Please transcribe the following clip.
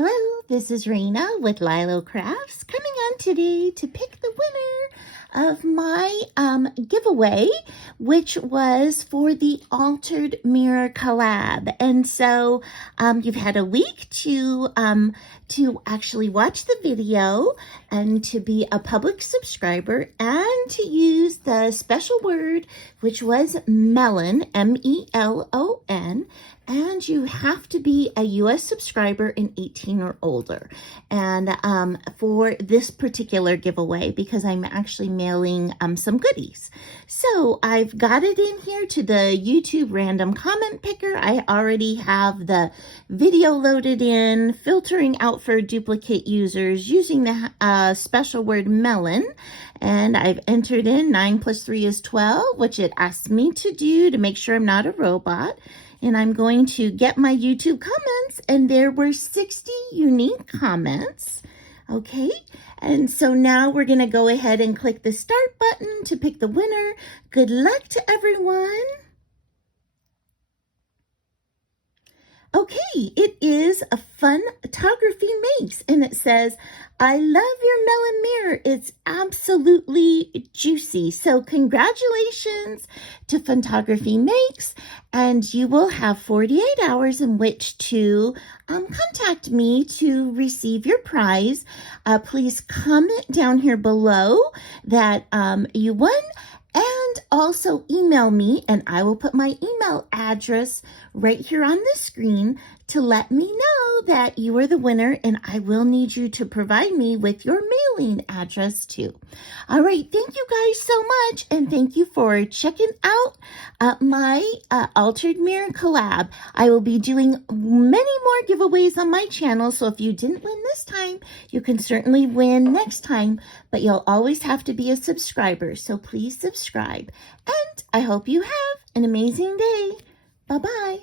Hello, this is Raina with LYLO Crafts coming on today to pick the winner of my giveaway, which was for the Altered Mirror collab. And so you've had a week to actually watch the video and to be a public subscriber and to use the special word, which was melon, M-E-L-O-N. And you have to be a U.S. subscriber and 18 or older. And for this particular giveaway, because I'm actually mailing some goodies. So I've got it in here to the YouTube random comment picker. I already have the video loaded in, filtering out for duplicate users using the special word melon. And I've entered in 9 plus 3 is 12, which it asked me to do to make sure I'm not a robot. And I'm going to get my YouTube comments, and there were 60 unique comments. Okay, and so now we're going to go ahead and click the start button to pick the winner. Good luck to everyone. Okay, it is a Fun Photography Makes, and it says, I love your melon mirror. It's absolutely juicy. So congratulations to Photography Makes, and you will have 48 hours in which to contact me to receive your prize. Please comment down here below that you won. And also email me, and I will put my email address right here on the screen to let me know that you are the winner, and I will need you to provide me with your mailing address too. All right, thank you guys so much, and thank you for checking out my Altered Mirror collab. I will be doing many more giveaways on my channel, so if you didn't win this time, you can certainly win next time, but you'll always have to be a subscriber, so please subscribe. And I hope you have an amazing day. Bye-bye.